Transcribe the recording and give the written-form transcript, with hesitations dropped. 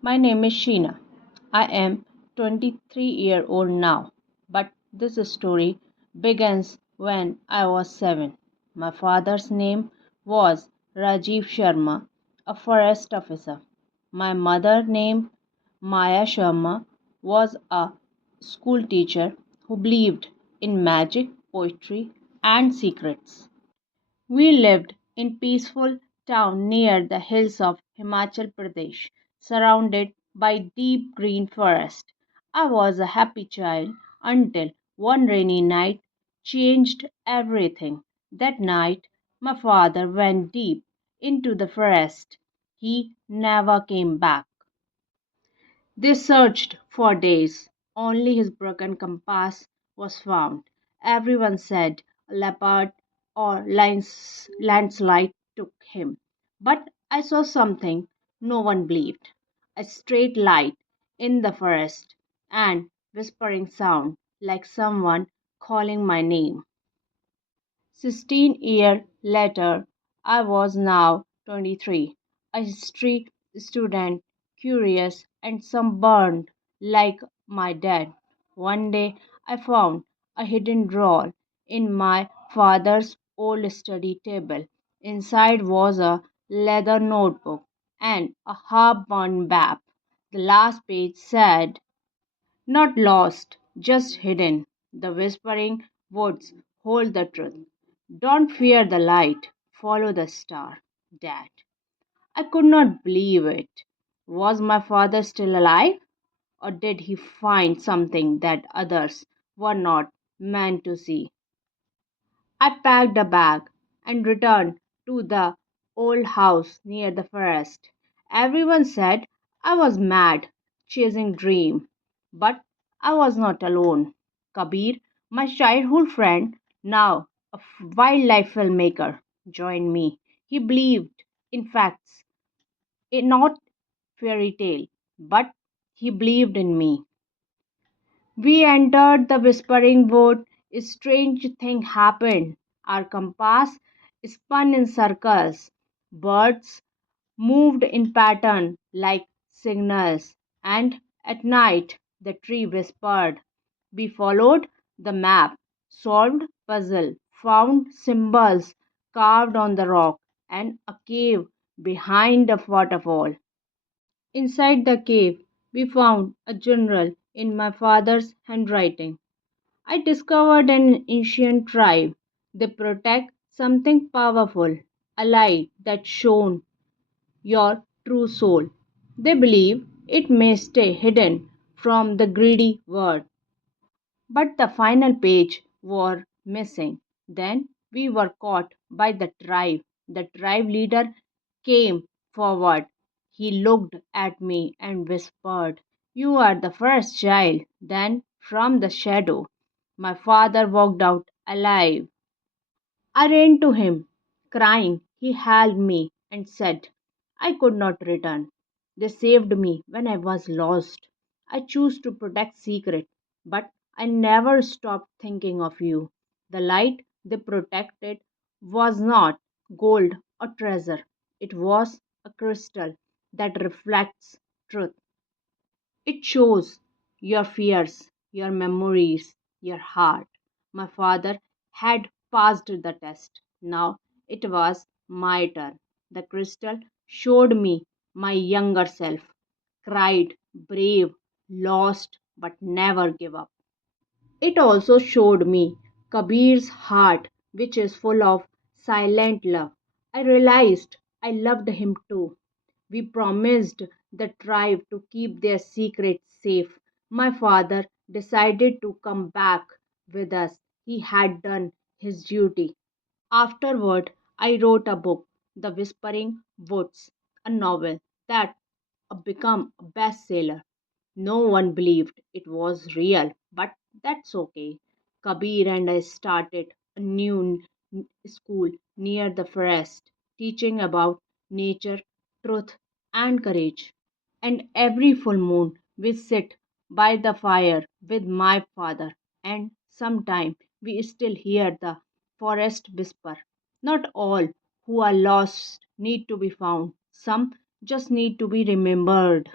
My name is Sheena. I am 23-year-old now, but this story begins when I was 7. My father's name was Rajiv Sharma, a forest officer. My mother name Maya Sharma was a school teacher who believed in magic, poetry and secrets. We lived in peaceful town near the hills of Himachal Pradesh, surrounded by deep green forest. I was a happy child until one rainy night changed everything. That night my father went deep into the forest. He never came back. They searched for days. Only his broken compass was found. Everyone said a leopard or landslide took him. But I saw something no one believed, a straight light in the forest and whispering sound like someone calling my name. 16 years later, I was now 23, a history student, curious and sunburned like my dad. One day I found a hidden drawer in my father's old study table. Inside was a leather notebook and a half-burned map. The last page said, "Not lost, just hidden. The whispering woods hold the truth. Don't fear the light, follow the star." Dad. I could not believe it. Was my father still alive? Or did he find something that others were not meant to see? I packed a bag and returned to the old house near the forest. Everyone said I was mad, chasing dream. But I was not alone. Kabir, my childhood friend, now a wildlife filmmaker, joined me. He believed in facts, not fairy tale, but he believed in me. We entered the whispering wood. A strange thing happened. Our compass spun in circles. Birds moved in pattern like signals. And at night, the tree whispered. We followed the map, solved puzzle, found symbols carved on the rock, and a cave behind a waterfall. Inside the cave, we found a journal in my father's handwriting. I discovered an ancient tribe. They protect something powerful, a light that shone your true soul. They believe it may stay hidden from the greedy world. But the final page was missing. Then we were caught by the tribe. The tribe leader came forward. He looked at me and whispered, "You are the first child." Then, from the shadow, my father walked out alive. I ran to him, crying. He held me and said, "I could not return. They saved me when I was lost. I choose to protect secret, but I never stopped thinking of you." The light they protected was not gold or treasure. It was a crystal that reflects truth. It shows your fears, your memories, your heart. My father had passed the test. Now it was my turn. The crystal showed me my younger self, cried, brave, lost, but never give up. It also showed me Kabir's heart, which is full of silent love. I realized I loved him too. We promised the tribe to keep their secret safe. My father decided to come back with us. He had done his duty. Afterward, I wrote a book, The Whispering Woods, a novel that became a bestseller. No one believed it was real, but that's okay. Kabir and I started a new school near the forest, teaching about nature, truth, and courage. And every full moon, we sit by the fire with my father, and sometime we still hear the forest whisper. Not all who are lost need to be found, some just need to be remembered.